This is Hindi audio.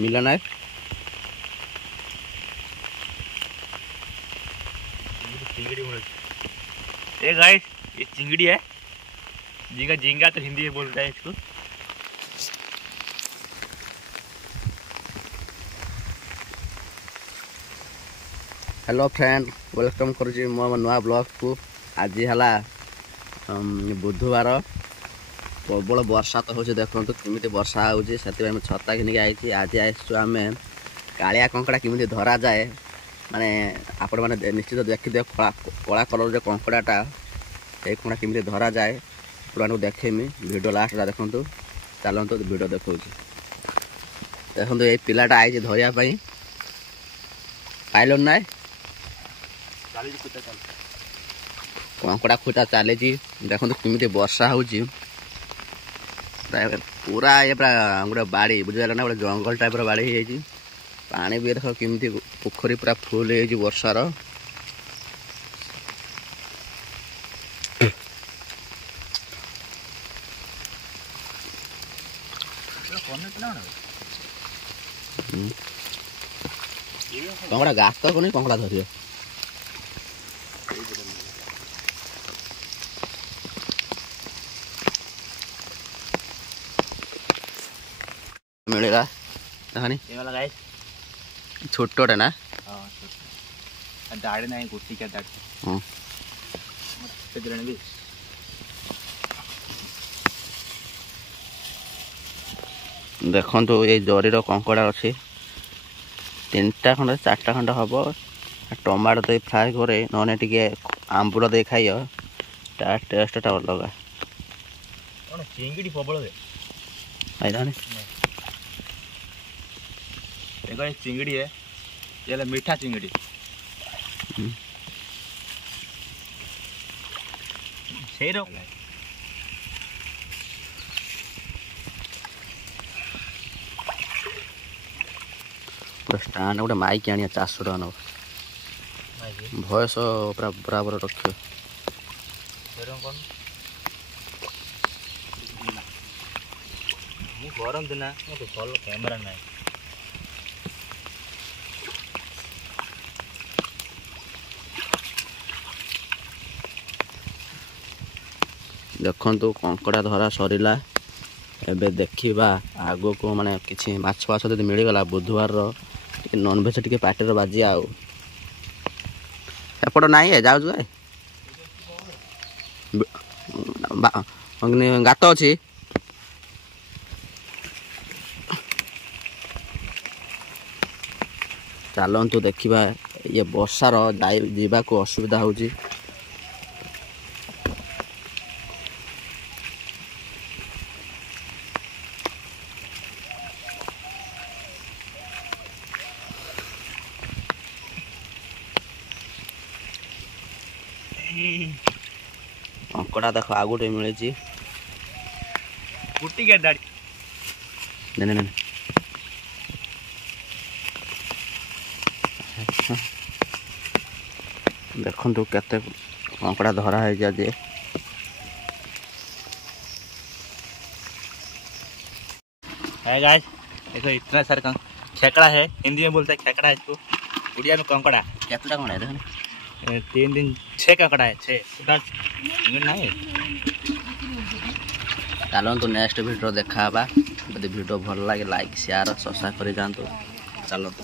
मिला ना चिंगड़ी मिले। ये गाइस ये चिंगड़ी है। झींगा झींगा तो हिंदी में बोलता है इसको। हेलो फ्रेंड वेलकम करुँच मो नुआ ब्लॉग को। आज है बुधवार प्रबल वर्षा तो हो देखो केमी वर्षा होती से छता घिनिक आई। आज आम कालिया कंकड़ा केमी धरा जाए माने आपण मैंने निश्चित देखिए कला कलर जो कंकड़ाटा ये कंकड़ा केमी धरा जाए पुरान को देखेमी वीडियो लास्ट देखो चलते वीडियो देखो देखो ये पिलाटा आई धरिया पाइल ना कंकड़ा खुटा चली देखो केमी वर्षा हो पूरा ये गोटे बाड़ी बुझेगा ना गोटे जंगल टाइप बाड़ी हो पानी भी देख केमी पोखरी पूरा फुल हो वर्षार। कंकड़ा गात को नहीं कंकड़ा धरियो मिलेगा देखनी छोटे ना दाढ़ी नहीं गुटी क्या दाढ़ी भी देखो तो ये जरी कंकड़ा अच्छी 3टा खंड 4टा खंड हम टमाटो दे फ्राए करे नने टिके आंबुल दे खाइ ता टेस्टा अलग चिंगड़ी प्रबल चिंगड़ी है ये मीठा चिंगड़ी स्टाण गोटे माइक आनिया 400 टका नब भयस पूरा बराबर रख गरम दिन भल कैमेरा ना देखु कंकड़ा धरा सरला एबे देखा आग को माने किसी माछ फाछ जब मिलगला बुधवार नॉनभेज टे पार्टी बाजी आपट ना जाऊ गात अच्छी चलतु देखा ये वर्षार जावा को असुविधा हो कंकड़ा देख आ गए मिले गुटी क्या दाढ़ी नहीं देखु केते कंकड़ा धरा है जे गाइस देखो इतना सारा खेकड़ा है हिंदी में बोलते हैं खेकड़ा है इसको उड़िया में कंकड़ा केतटा कौन है देखो 3 दिन 6 कंकड़ा है 6 नहीं चलतु नेक्स्ट वीडियो देखा वीडियो भल लगे लाइक शेयर सब्सक्राइब कर जातु चलतु।